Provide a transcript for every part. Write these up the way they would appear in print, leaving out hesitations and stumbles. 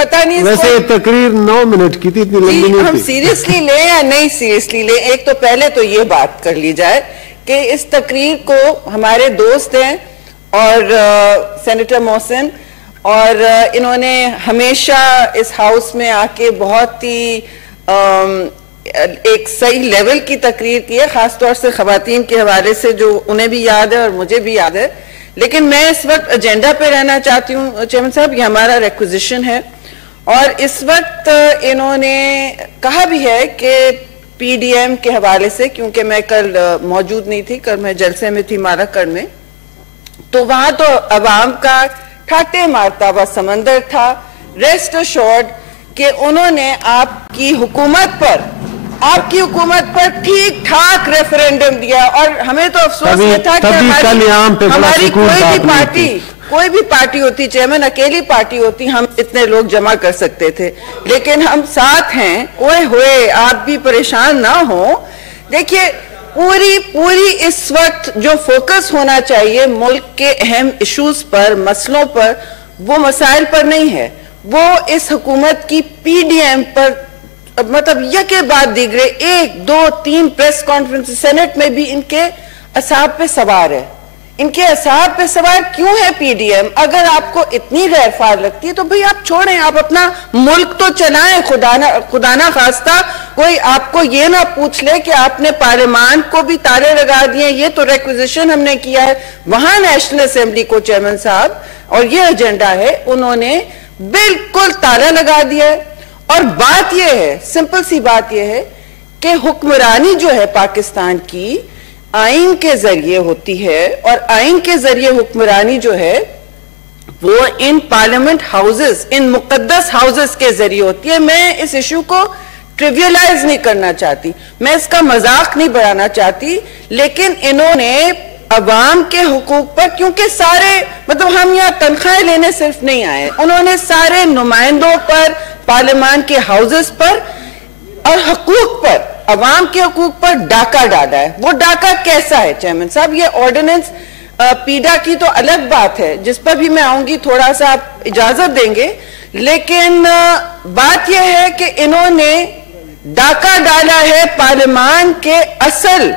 पता नहीं वैसे तकरीर 9 मिनट की थी, इतनी लंबी नहीं थी। हम सीरियसली लें या नहीं सीरियसली लें, एक तो पहले तो ये बात कर ली जाए कि इस तकरीर को हमारे दोस्त हैं और सेनेटर मोहसिन, और इन्होंने हमेशा इस हाउस में आके बहुत ही एक सही लेवल की तकरीर की है, खासतौर से खवातीन के हवाले से, जो उन्हें भी याद है और मुझे भी याद है। लेकिन मैं इस वक्त एजेंडा पे रहना चाहती हूँ चेयरमैन साहब, ये हमारा रिक्विजिशन है और इस वक्त इन्होंने कहा भी है कि पीडीएम के हवाले से, क्योंकि मैं कल मौजूद नहीं थी, कल मैं जलसे में थी मालाकड़ में, तो वहां तो अवाम का ठाटे मारता हुआ समंदर था। रेस्ट अश्योर्ड कि उन्होंने आपकी हुकूमत पर ठीक ठाक रेफरेंडम दिया और हमें तो अफसोस ये था कि हमारी कोई भी पार्टी होती, चेयरमैन अकेली पार्टी होती, हम इतने लोग जमा कर सकते थे, लेकिन हम साथ हैं। ओए होए, आप भी परेशान ना हो। देखिए पूरी इस वक्त जो फोकस होना चाहिए मुल्क के अहम इश्यूज पर, मसलों पर, वो मसाइल पर नहीं है, वो इस हुकूमत की पीडीएम पर, मतलब यके बाद दीगरे 1, 2, 3 प्रेस कॉन्फ्रेंस सेनेट में भी इनके असाब पे सवार है। इनके असाब पे सवार क्यों है पीडीएम? अगर आपको इतनी गैरफार लगती है तो भाई आप छोड़ें, आप अपना मुल्क तो चलाएं। खुदा ना खास्ता कोई आपको ये ना पूछ ले कि आपने पार्लियामान को भी ताले लगा दिए। ये तो रिक्विजिशन हमने किया है वहां नेशनल असेंबली को, चेयरमैन साहब, और ये एजेंडा है, उन्होंने बिल्कुल ताला लगा दिया है। और बात यह है, सिंपल सी बात यह है कि हुक्मरानी जो है पाकिस्तान की आइन के जरिए होती है, और आइन के जरिए हुक्मरानी जो है वो इन पार्लियामेंट हाउसेस, इन मुकद्दस हाउसेस के जरिए होती है। मैं इस इशू को ट्रिवियलाइज नहीं करना चाहती, मैं इसका मजाक नहीं बढ़ाना चाहती, लेकिन इन्होंने अवाम के हुकूक पर, क्योंकि सारे, मतलब हम यहाँ तनख्वाहें लेने सिर्फ नहीं आए, उन्होंने सारे नुमाइंदों पर, पार्लियामान के हाउसेस पर और हकूक पर, अवाम के हकूक पर डाका डाला है। वो डाका कैसा है चेयरमैन साहब? ये ऑर्डिनेंस पीडा की तो अलग बात है, जिस पर भी मैं आऊंगी, थोड़ा सा आप इजाजत देंगे, लेकिन बात यह है कि इन्होंने डाका डाला है पार्लियामान के असल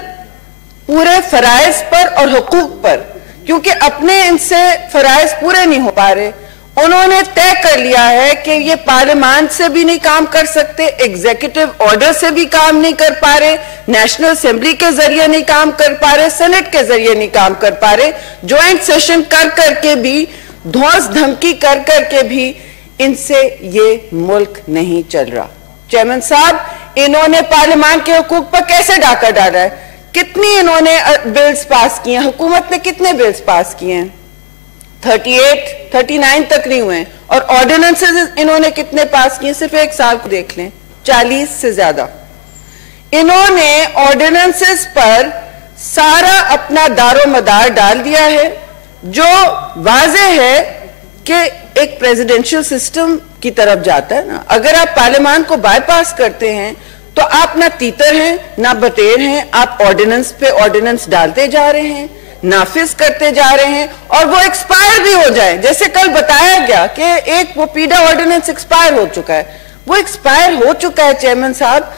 पूरे फराइज पर और हुकूक पर, क्योंकि अपने इनसे फराइज पूरे नहीं हो पा रहे। उन्होंने तय कर लिया है कि ये पार्लियामान से भी नहीं काम कर सकते, एग्जीक्यूटिव ऑर्डर से भी काम नहीं कर पा रहे, नेशनल असेंबली के जरिए नहीं काम कर पा रहे, सेनेट के जरिए नहीं काम कर पा रहे, ज्वाइंट सेशन कर करके भी, धौंस धमकी कर करके भी इनसे ये मुल्क नहीं चल रहा। चेयरमैन साहब, इन्होंने पार्लियामान के हुकूक पर कैसे डाका डाला है? कितनी इन्होंने बिल्स पास किए हैं? हुकूमत ने कितने बिल्स पास किए हैं? 38, 39 तक नहीं हुए। और ऑर्डिनेंसेस इन्होंने कितने पास किए? सिर्फ एक साल को देख लें, 40 से ज्यादा। इन्होंने ऑर्डिनेंसेस पर सारा अपना दारो मदार डाल दिया है, जो वाज़े है कि एक प्रेसिडेंशियल सिस्टम की तरफ जाता है ना। अगर आप पार्लियामान को बाईपास करते हैं तो आप ना तीतर हैं ना बटेर हैं, आप ऑर्डिनेंस पे ऑर्डिनेंस डालते जा रहे हैं, नाफिज करते जा रहे हैं, और वो एक्सपायर भी हो जाए। जैसे कल बताया गया कि एक वो पीडा ऑर्डिनेंस एक्सपायर हो चुका है, वो एक्सपायर हो चुका है चेयरमैन साहब,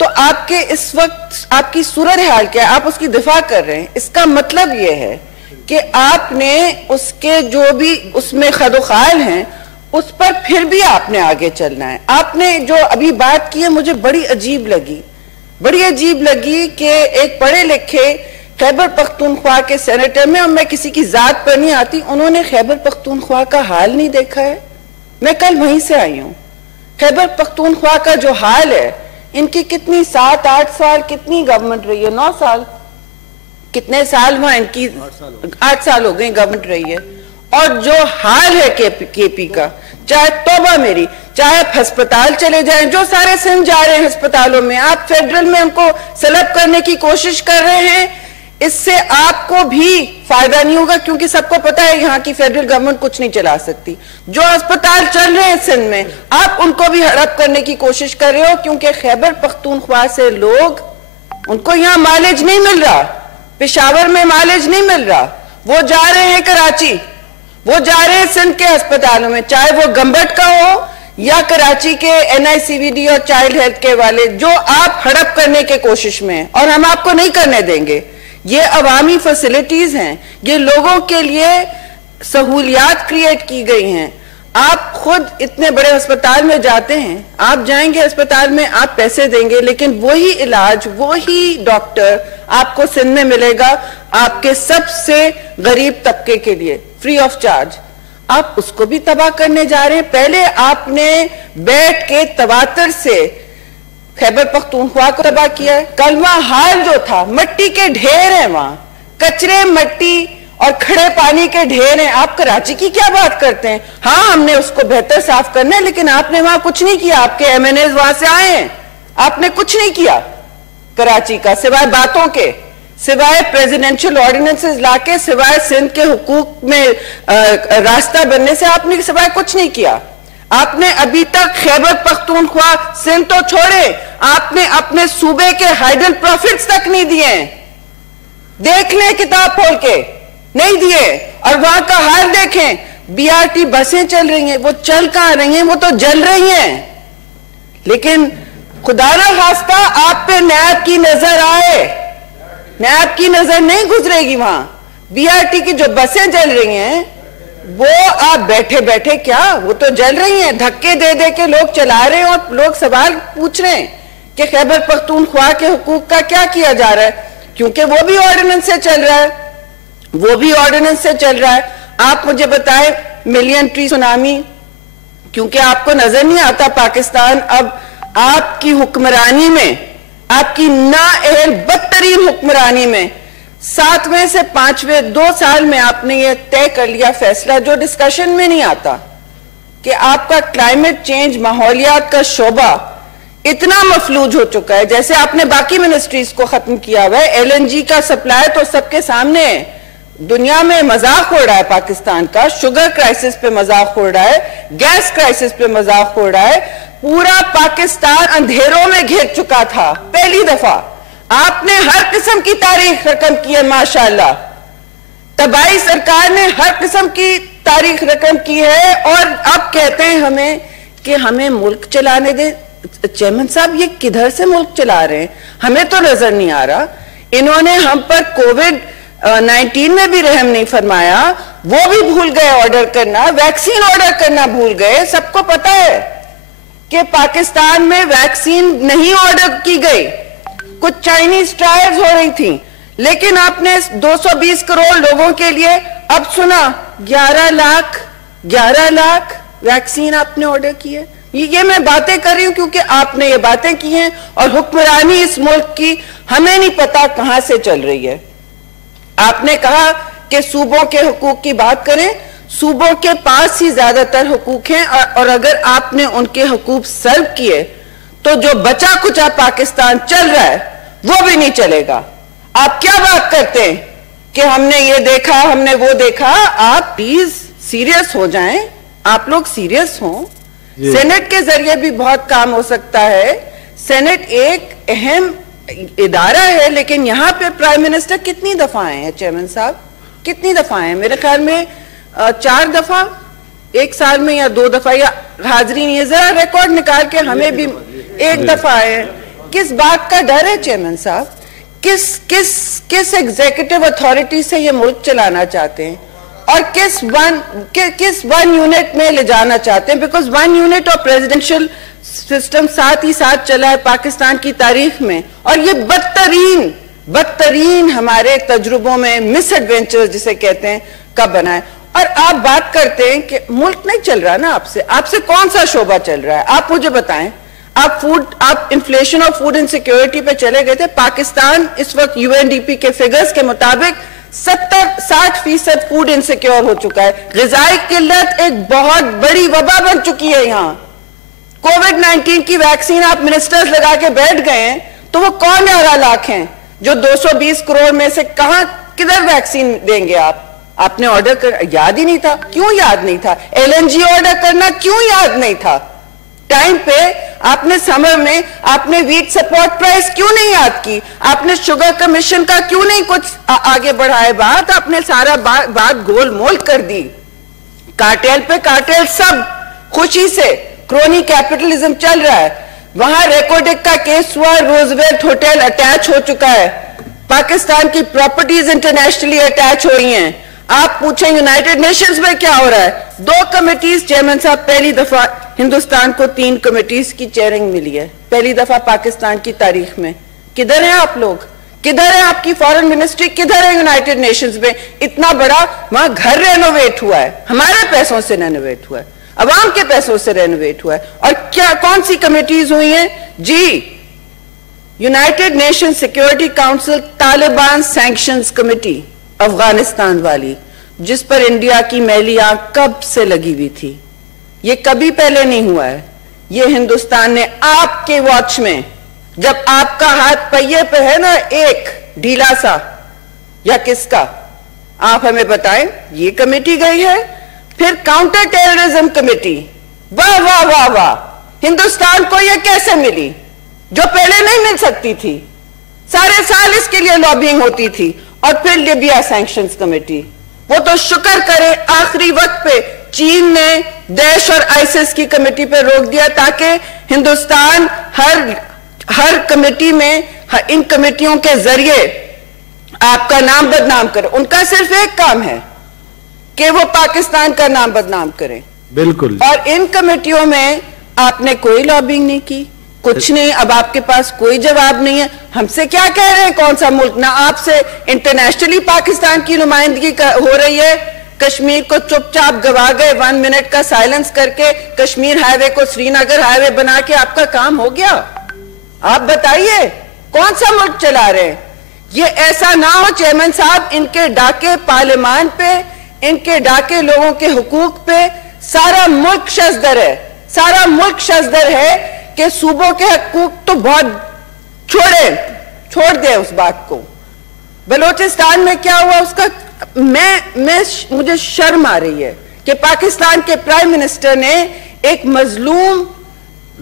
तो आपके इस वक्त आपकी सूरत हाल क्या है? आप उसकी दिफा कर रहे हैं। इसका मतलब ये है कि आपने उसके जो भी उसमें खदोखाल हैं उस पर फिर भी आपने आगे चलना है। आपने जो अभी बात की है मुझे बड़ी अजीब लगी कि एक पढ़े लिखे खैबर पख्तूनख्वा के सेनेटर में, और मैं किसी की जात पर नहीं आती, उन्होंने खैबर पख्तूनख्वा का हाल नहीं देखा है। मैं कल वहीं से आई हूं। खैबर पख्तूनख्वा का जो हाल है, इनकी कितनी 7-8 साल कितनी गवर्नमेंट रही है? 9 साल, कितने साल वहां इनकी? 8 साल हो गए गवर्नमेंट रही है। और जो हाल है केपी का, चाहे तौबा मेरी, चाहे आप अस्पताल चले जाएं, जो सारे सिंध जा रहे हैं अस्पतालों में, आप फेडरल में हमको सलब करने की कोशिश कर रहे हैं, इससे आपको भी फायदा नहीं होगा, क्योंकि सबको पता है यहाँ की फेडरल गवर्नमेंट कुछ नहीं चला सकती। जो अस्पताल चल रहे हैं सिंध में, आप उनको भी हड़प करने की कोशिश कर रहे हो, क्योंकि खैबर पख्तूनख्वा से लोग, उनको यहाँ माइलेज नहीं मिल रहा, पेशावर में माइलेज नहीं मिल रहा, वो जा रहे हैं कराची, वो जा रहे हैं सिंध के अस्पतालों में, चाहे वो गंबट का हो या कराची के NICVD और चाइल्ड हेल्थ के वाले जो आप हड़प करने के कोशिश में हैं, और हम आपको नहीं करने देंगे। ये अवामी फैसिलिटीज हैं, ये लोगों के लिए सहूलियात क्रिएट की गई हैं। आप खुद इतने बड़े अस्पताल में जाते हैं, आप जाएंगे अस्पताल में, आप पैसे देंगे, लेकिन वही इलाज, वही डॉक्टर आपको सिंध में मिलेगा आपके सबसे गरीब तबके के लिए फ्री ऑफ चार्ज। आप उसको भी तबाह करने जा रहे हैं। पहले आपने बैठ के तवातर से खैबर पख्तूनख्वा को तबाह किया है। कल वहां हाल जो था, मिट्टी के ढेर हैं, वहां कचरे, मिट्टी और खड़े पानी के ढेर हैं। आप कराची की क्या बात करते हैं? हाँ, हमने उसको बेहतर साफ करना है, लेकिन आपने वहां कुछ नहीं किया। आपके MNAs वहां से आए हैं, आपने कुछ नहीं किया कराची का, सिवाय बातों के, सिवाय प्रेसिडेंशियल ऑर्डिनेंसेस लाके, सिवाय सिंध के हुकूक में रास्ता बनने से आपने सिवाय कुछ नहीं किया। आपने अभी तक खैबर पख्तूनख्वा, सिंध तो छोड़े, आपने अपने सूबे के हाइडल प्रॉफिट्स तक नहीं दिए। देख लें किताब खोल के, नहीं दिए। और वहां का हाल देखें, BRT बसें चल रही हैं, वो चल कहां रही हैं? वो तो जल रही हैं। लेकिन खुदा ना खास्ता आप पे नैब की नजर आए, नैब की नजर नहीं गुजरेगी। वहां BRT की जो बसें जल रही हैं, वो आप बैठे बैठे क्या, वो तो जल रही हैं। धक्के दे दे के लोग चला रहे हैं और लोग सवाल पूछ रहे हैं कि खैबर पख्तूनख्वा के हुकूक का क्या किया जा रहा है, क्योंकि वो भी ऑर्डिनेंस से चल रहा है, वो भी ऑर्डिनेंस से चल रहा है। आप मुझे बताएं, मिलियन ट्री सुनामी, क्योंकि आपको नजर नहीं आता पाकिस्तान अब आपकी हुक्मरानी में, आपकी नाअहल बदतरीन हुक्मरानी में 7वें से 5वें 2 साल में आपने ये तय कर लिया फैसला, जो डिस्कशन में नहीं आता, कि आपका क्लाइमेट चेंज, माहौलियात का शोबा इतना मफलूज हो चुका है। जैसे आपने बाकी मिनिस्ट्रीज को खत्म किया हुआ है। LNG का सप्लाई तो सबके सामने है, दुनिया में मजाक हो रहा है पाकिस्तान का, शुगर क्राइसिस पे मजाक हो रहा है, गैस क्राइसिस पे मजाक हो रहा है। पूरा पाकिस्तान अंधेरों में घिर चुका था। पहली दफा आपने हर किस्म की तारीख रकम की है, माशाल्लाह। तबाही सरकार ने हर किस्म की तारीख रकम की है, और अब कहते हैं हमें कि हमें मुल्क चलाने दे। चेयरमैन साहब, ये किधर से मुल्क चला रहे हैं? हमें तो नजर नहीं आ रहा। इन्होंने हम पर COVID-19 में भी रहम नहीं फरमाया, वो भी भूल गए ऑर्डर करना, वैक्सीन ऑर्डर करना भूल गए। सबको पता है कि पाकिस्तान में वैक्सीन नहीं ऑर्डर की गई, कुछ चाइनीज ट्रायल्स हो रही थी, लेकिन आपने 220 करोड़ लोगों के लिए अब सुना 11 लाख वैक्सीन आपने ऑर्डर की है। ये मैं बातें कर रही हूं क्योंकि आपने ये बातें की हैं, और हुक्मरानी इस मुल्क की हमें नहीं पता कहां से चल रही है। आपने कहा कि सूबों के हुकूक की बात करें, सूबों के पास ही ज्यादातर हुकूक हैं, और अगर आपने उनके हुकूक सर्व किए तो जो बचा कुचा पाकिस्तान चल रहा है वो भी नहीं चलेगा। आप क्या बात करते हैं कि हमने ये देखा, हमने वो देखा? आप प्लीज सीरियस हो जाएं, आप लोग सीरियस हों। सेनेट के जरिए भी बहुत काम हो सकता है। सेनेट एक अहम इदारा है, लेकिन यहां पे प्राइम मिनिस्टर कितनी दफा आए हैं चेयरमैन साहब? कितनी दफा आए हैं? मेरे ख्याल में 4 दफा, 1 साल में, या 2 दफा, या हाजिरी नहीं है। जरा रिकॉर्ड निकाल के हमें भी 1 दफा आए हैं। किस बात का डर है चेयरमैन साहब? किस एग्जीक्यूटिव अथॉरिटी से ये मुल्क चलाना चाहते हैं, और किस वन यूनिट में ले जाना चाहते हैं? बिकॉज 1 यूनिट और प्रेसिडेंशियल सिस्टम साथ ही साथ चला है पाकिस्तान की तारीख में, और ये बदतरीन हमारे तजुर्बों में मिस एडवेंचर जिसे कहते हैं कब बना है। और आप बात करते हैं कि मुल्क नहीं चल रहा ना आपसे कौन सा शोबा चल रहा है? आप मुझे बताएं। आप इन्फ्लेशन और फूड इनसिक्योरिटी पे चले गए थे। पाकिस्तान इस वक्त UNDP के फिगर्स के मुताबिक 70-60% फूड इनसिक्योर हो चुका है। ग़िज़ाई किल्लत एक बहुत बड़ी वबा बन चुकी है। यहां COVID-19 की वैक्सीन आप मिनिस्टर्स लगा के बैठ गए हैं, तो वो कौन 11 लाख हैं जो 220 करोड़ में से किधर वैक्सीन देंगे आप? आपने ऑर्डर कर, याद ही नहीं था। क्यों याद नहीं था? LNG ऑर्डर करना क्यों याद नहीं था? टाइम पे आपने समर में आपने वीट सपोर्ट प्राइस क्यों नहीं याद की? आपने शुगर कमीशन का क्यों नहीं कुछ आगे बढ़ाए बात? आपने सारा बात गोलमोल कर दी। कार्टेल पे कार्टेल सब खुशी से क्रोनी कैपिटलिज्म चल रहा है। वहां रेकोडेक का केस हुआ, रोजवेल्ट होटल अटैच हो चुका है, पाकिस्तान की प्रॉपर्टीज इंटरनेशनली अटैच हो रही हैं। आप पूछें यूनाइटेड नेशंस में क्या हो रहा है? 2 कमिटीज चेयरमैन साहब, पहली दफा हिंदुस्तान को 3 कमिटीज की चेयरिंग मिली है, पहली दफा पाकिस्तान की तारीख में। किधर हैं आप लोग? किधर है आपकी फॉरेन मिनिस्ट्री? किधर है यूनाइटेड नेशंस में? इतना बड़ा वहां घर रेनोवेट हुआ है, हमारे पैसों से रेनोवेट हुआ है, अवाम के पैसों से रेनोवेट हुआ है। और क्या कौन सी कमिटीज हुई हैं जी? United Nation Security Council Taliban sanctions committee Afghanistan वाली, जिस पर इंडिया की मैली आंख कब से लगी हुई थी। ये कभी पहले नहीं हुआ है। ये हिंदुस्तान ने आपके वॉच में, जब आपका हाथ पहिए पे है ना एक ढीला सा, या किसका, आप हमें बताएं। ये कमेटी गई है। फिर काउंटर टेररिज्म कमेटी, वाह वाह वाह वाह, हिंदुस्तान को ये कैसे मिली जो पहले नहीं मिल सकती थी? सारे साल इसके लिए लॉबिंग होती थी। और फिर लिबिया सैंक्शंस कमेटी, वो तो शुक्र करे आखिरी वक्त पे चीन ने दैश और आईसिस की कमेटी पे रोक दिया, ताकि हिंदुस्तान हर कमेटी में, इन कमेटियों के जरिए आपका नाम बदनाम करे। उनका सिर्फ एक काम है कि वो पाकिस्तान का नाम बदनाम करें। बिल्कुल। और इन कमेटियों में आपने कोई लॉबिंग नहीं की, कुछ नहीं। अब आपके पास कोई जवाब नहीं है। हमसे क्या कह रहे हैं? कौन सा मुल्क? ना आपसे इंटरनेशनली पाकिस्तान की नुमाइंदगी हो रही है। कश्मीर को चुपचाप गवा गए, 1 मिनट का साइलेंस करके कश्मीर हाईवे को श्रीनगर हाईवे बना के आपका काम हो गया। आप बताइए कौन सा मुल्क चला रहे हैं? ये ऐसा ना हो चेयरमैन साहब, इनके डाके पार्लियामान पे, इनके डाके लोगों के हुकूक पे, सारा मुल्क शजदर है, सारा मुल्क शजदर है कि सूबों के हकूक तो बहुत छोड़ दे उस बात को। बलोचिस्तान में क्या हुआ उसका मुझे शर्म आ रही है कि पाकिस्तान के प्राइम मिनिस्टर ने एक मजलूम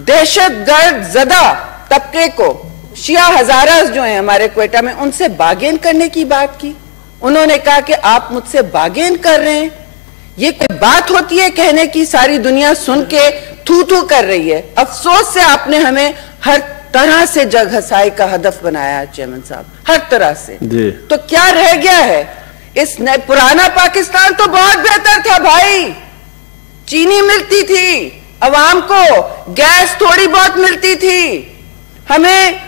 दहशतगर्द जदा तबके को, शिया हजारास जो हैं हमारे क्वेटा में, उनसे बागेन करने की बात की। उन्होंने कहा कि आप मुझसे बागेन कर रहे हैं। ये कोई बात होती है कहने की? सारी दुनिया सुन के थू थू कर रही है। अफसोस से आपने हमें हर तरह से जग हसाई का हदफ बनाया चेयरमैन साहब, हर तरह से। तो क्या रह गया है? इस पुराना पाकिस्तान तो बहुत बेहतर था भाई। चीनी मिलती थी अवाम को, गैस थोड़ी बहुत मिलती थी, हमें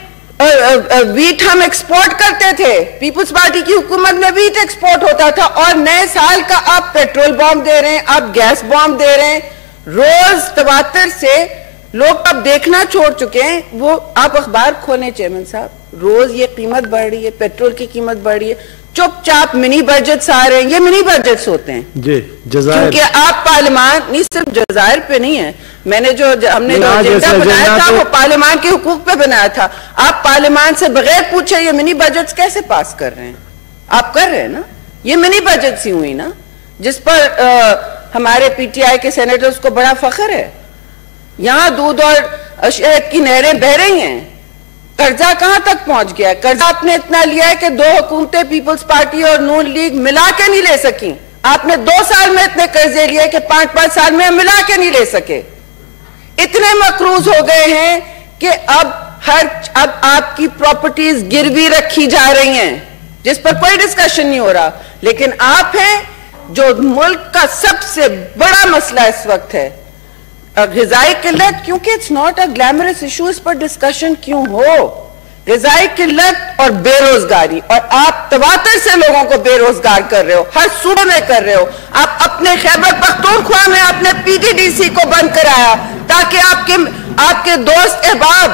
वीट हम एक्सपोर्ट करते थे। पीपुल्स पार्टी की हुकूमत में वीट एक्सपोर्ट होता था। और नए साल का आप पेट्रोल बॉम्ब दे रहे हैं, आप गैस बॉम्ब दे रहे हैं। रोज तवातर से लोग अब देखना छोड़ चुके हैं। वो आप अखबार खोलें चेयरमैन साहब, रोज ये कीमत बढ़ रही है, पेट्रोल की कीमत बढ़ रही है। चुपचाप मिनी बजट्स आ रहे हैं। ये मिनी बजट्स होते हैं जी, जजायर। क्योंकि आप पार्लियामान, नहीं सिर्फ जजायर पे नहीं है, हमने जो एजेंडा बनाया था वो पार्लियामान के हुकूक पे बनाया था। आप पार्लियामान से बगैर पूछे ये मिनी बजट्स कैसे पास कर रहे हैं? आप कर रहे हैं ना, ये मिनी बजट्स ही हुई ना, जिस पर हमारे पीटीआई के सेनेटर्स को बड़ा फख्र है। यहां दूध और शहद की नहरें बह रही हैं। कर्जा कहां तक पहुंच गया? कर्जा आपने इतना लिया है कि 2 हुकूमतें पीपल्स पार्टी और नून लीग मिला के नहीं ले सकी। आपने 2 साल में इतने कर्जे लिए कि 5-5 साल में मिला के नहीं ले सके। इतने मकरूज हो गए हैं कि अब आपकी प्रॉपर्टीज गिरवी रखी जा रही हैं, जिस पर कोई डिस्कशन नहीं हो रहा। लेकिन आप हैं जो मुल्क का सबसे बड़ा मसला इस वक्त है ग़िज़ाई किल्लत, क्योंकि it's not a glamorous issue, इस पर डिस्कशन क्यों हो? ग़िज़ाई किल्लत और बेरोजगारी, और आप तवातर से लोगों को बेरोजगार कर रहे हो, हर सूबे में कर रहे हो। आप अपने खैबर पख्तूनख्वा में आपने पीटीडीसी को बंद कराया ताकि आपके दोस्त अहबाब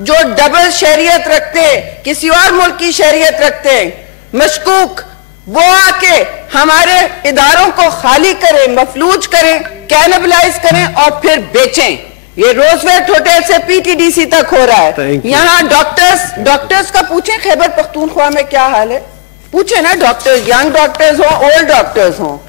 जो डबल शहरियत रखते हैं, किसी और मुल्क की शहरियत रखते हैं, मशकूक, वो आके हमारे इदारों को खाली करें, मफलूज करें, कैनिबलाइज करें और फिर बेचें। ये रोजवेल्ट होटल से पीटीडीसी तक हो रहा है। यहाँ डॉक्टर्स का पूछें खैबर पख्तूनख्वा में क्या हाल है, पूछे ना डॉक्टर्स, यंग डॉक्टर्स हो, ओल्ड डॉक्टर्स हो।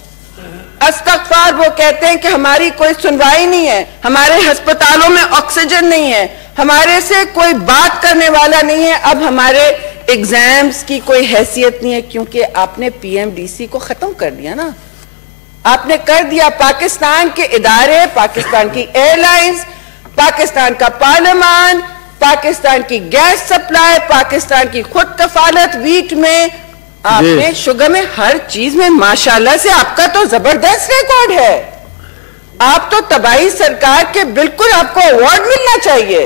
अस्तगफार, वो कहते हैं कि हमारी कोई सुनवाई नहीं है, हमारे अस्पतालों में ऑक्सीजन नहीं है, हमारे से कोई बात करने वाला नहीं है। अब हमारे एग्जाम्स की कोई हैसियत नहीं है क्योंकि आपने पीएमडीसी को खत्म कर दिया ना, आपने कर दिया। पाकिस्तान के इदारे, पाकिस्तान की एयरलाइंस, पाकिस्तान का पार्लियामान, पाकिस्तान की गैस सप्लाई, पाकिस्तान की खुद कफालत वीट में, आपने शुगर में, हर चीज में माशाल्लाह से आपका तो जबरदस्त रिकॉर्ड है। आप तो तबाही सरकार के बिल्कुल, आपको अवार्ड मिलना चाहिए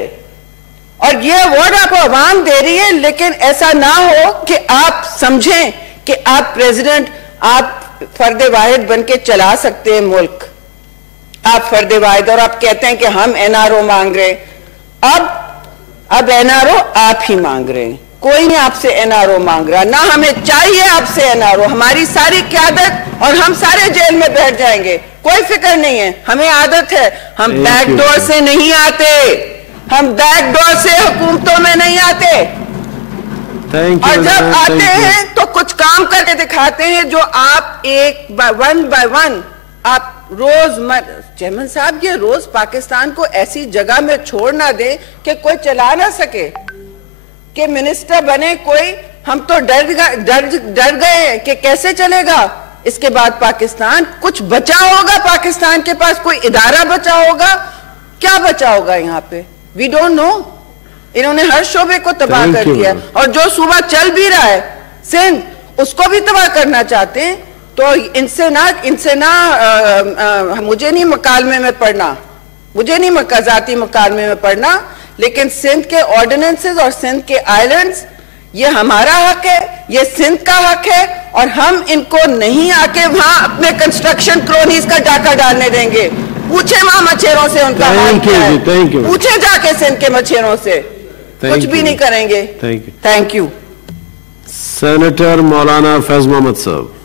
और ये अवार्ड आपको अवाम दे रही है। लेकिन ऐसा ना हो कि आप समझें कि आप प्रेसिडेंट, आप फर्द वाहिद बन के चला सकते हैं मुल्क, आप फर्द वाहिद, और आप कहते हैं कि हम एनआरओ मांग रहे हैं। अब एनआरओ आप ही मांग रहे हैं, कोई नहीं आपसे एनआरओ मांग रहा, ना हमें चाहिए आपसे एनआरओ। हमारी सारी क़यादत और हम सारे जेल में बैठ जाएंगे, कोई फिक्र नहीं है, हमें आदत है, हम बैकडोर से नहीं आते, हम बैकडोर से हुकूमतों में नहीं आते। और जब आते हैं तो कुछ काम करके दिखाते हैं जो आप एक वन बाय वन आप रोज, चेयरमैन साहब ये रोज पाकिस्तान को ऐसी जगह में छोड़ ना दे कि कोई चला ना सके, कि मिनिस्टर बने कोई, हम तो डर गए हैं कि कैसे चलेगा इसके बाद पाकिस्तान। कुछ बचा होगा पाकिस्तान के पास, कोई इदारा बचा होगा, क्या बचा होगा यहाँ पे, वी डोंट नो। इन्होंने हर शोबे को तबाह कर दिया, और जो सूबा चल भी रहा है सिंध, उसको भी तबाह करना चाहते हैं। तो इनसे ना मुझे नहीं मकालमे में पढ़ना, मुझे नहीं जाती मकालमे में पढ़ना, लेकिन सिंध के ऑर्डिनेंसेस और सिंध के आइलैंड्स, ये हमारा हक है, ये सिंध का हक है, और हम इनको नहीं आके वहां अपने कंस्ट्रक्शन क्रोनीज का डाका डालने देंगे। पूछे वहां मछेरों से उनका हाल क्या है, पूछे जाके सिंध के मछेरों से, कुछ भी नहीं करेंगे। Thank you. सेनेटर मौलाना फैज मोहम्मद साहब।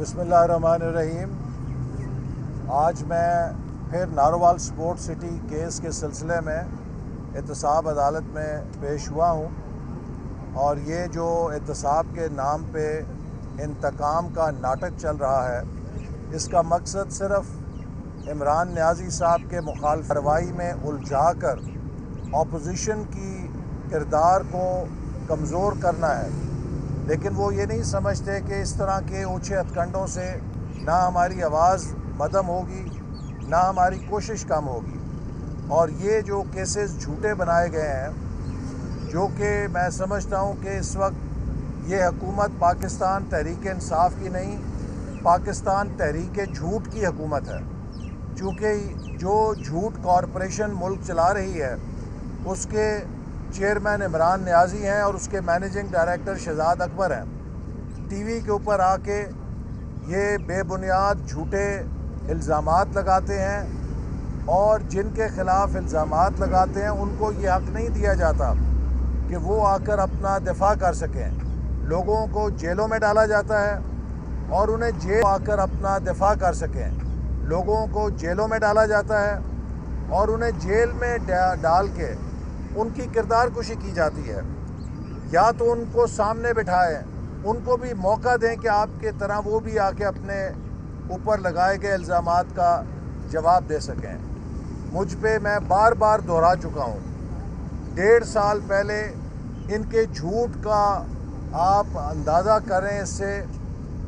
बिस्मिल्लाहिर्रहमानिर्रहीम। आज मैं फिर नारोवाल स्पोर्ट सिटी केस के सिलसिले में एहतसाब अदालत में पेश हुआ हूँ, और ये जो एहतसाब के नाम पे इंतकाम का नाटक चल रहा है, इसका मकसद सिर्फ इमरान नियाज़ी साहब के मुखालिफ कार्रवाई में उलझा कर अपोजिशन की किरदार को कमज़ोर करना है। लेकिन वो ये नहीं समझते कि इस तरह के ऊँचे हथकंडों से ना हमारी आवाज़ मदम होगी, ना हमारी कोशिश कम होगी। और ये जो केसेस झूठे बनाए गए हैं, जो कि मैं समझता हूँ कि इस वक्त ये हुकूमत पाकिस्तान तहरीक इंसाफ की नहीं, पाकिस्तान तहरीक झूठ की हुकूमत है। चूँकि जो झूठ कॉरपोरेशन मुल्क चला रही है, उसके चेयरमैन इमरान नियाज़ी हैं और उसके मैनेजिंग डायरेक्टर शहजाद अकबर हैं। टीवी के ऊपर आके ये बेबुनियाद झूठे इल्ज़ामात लगाते हैं, और जिनके ख़िलाफ़ इल्ज़ामात लगाते हैं उनको ये हक़ नहीं दिया जाता कि वो आकर अपना दिफा कर सकें। लोगों को जेलों में डाला जाता है और उन्हें जेल आकर अपना दिफा कर सकें। लोगों को जेलों में डाला जाता है और उन्हें जेल में डाल के उनकी किरदार कुशी की जाती है। या तो उनको सामने बिठाएं, उनको भी मौका दें कि आपके तरह वो भी आके अपने ऊपर लगाए गए इल्ज़ामात का जवाब दे सकें। मुझ पे मैं बार बार दोहरा चुका हूँ, 1.5 साल पहले इनके झूठ का आप अंदाज़ा करें इससे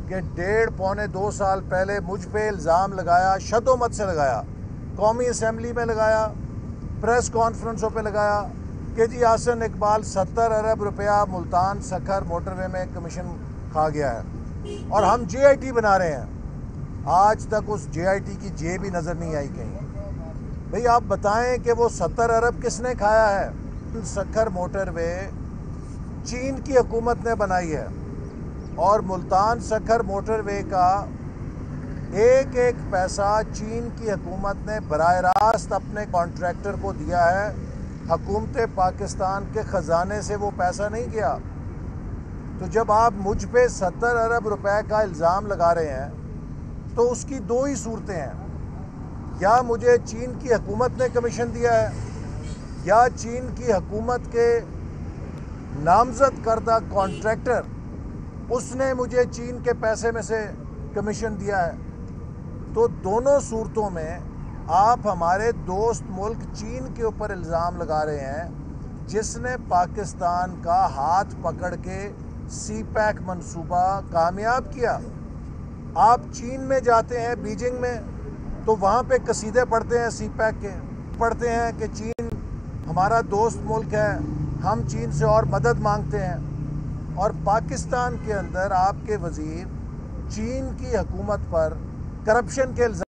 कि 1.5-पौने 2 साल पहले मुझ पे इल्ज़ाम लगाया, शदोमत से लगाया, कौमी असम्बली में लगाया, प्रेस कॉन्फ्रेंसों पे लगाया कि जी आसन इकबाल 70 अरब रुपया मुल्तान सखर मोटरवे में कमीशन खा गया है, और हम JIT बना रहे हैं। आज तक उस JIT की जे भी नज़र नहीं आई कहीं। भाई आप बताएं कि वो 70 अरब किसने खाया है? सखर मोटरवे चीन की हुकूमत ने बनाई है, और मुल्तान सखर मोटरवे का एक एक पैसा चीन की हुकूमत ने बराह रास्त अपने कॉन्ट्रैक्टर को दिया है। हुकूमत पाकिस्तान के ख़जाने से वो पैसा नहीं गया। तो जब आप मुझ पे 70 अरब रुपए का इल्ज़ाम लगा रहे हैं, तो उसकी 2 ही सूरतें हैं, या मुझे चीन की हुकूमत ने कमीशन दिया है, या चीन की हुकूमत के नामजद करदा कॉन्ट्रैक्टर, उसने मुझे चीन के पैसे में से कमीशन दिया है। तो दोनों सूरतों में आप हमारे दोस्त मुल्क चीन के ऊपर इल्ज़ाम लगा रहे हैं, जिसने पाकिस्तान का हाथ पकड़ के CPEC मंसूबा कामयाब किया। आप चीन में जाते हैं, बीजिंग में, तो वहाँ पे कसीदे पढ़ते हैं CPEC के, पढ़ते हैं कि चीन हमारा दोस्त मुल्क है, हम चीन से और मदद मांगते हैं। और पाकिस्तान के अंदर आपके वज़ीर चीन की हुकूमत पर करप्शन के इल्ज़ाम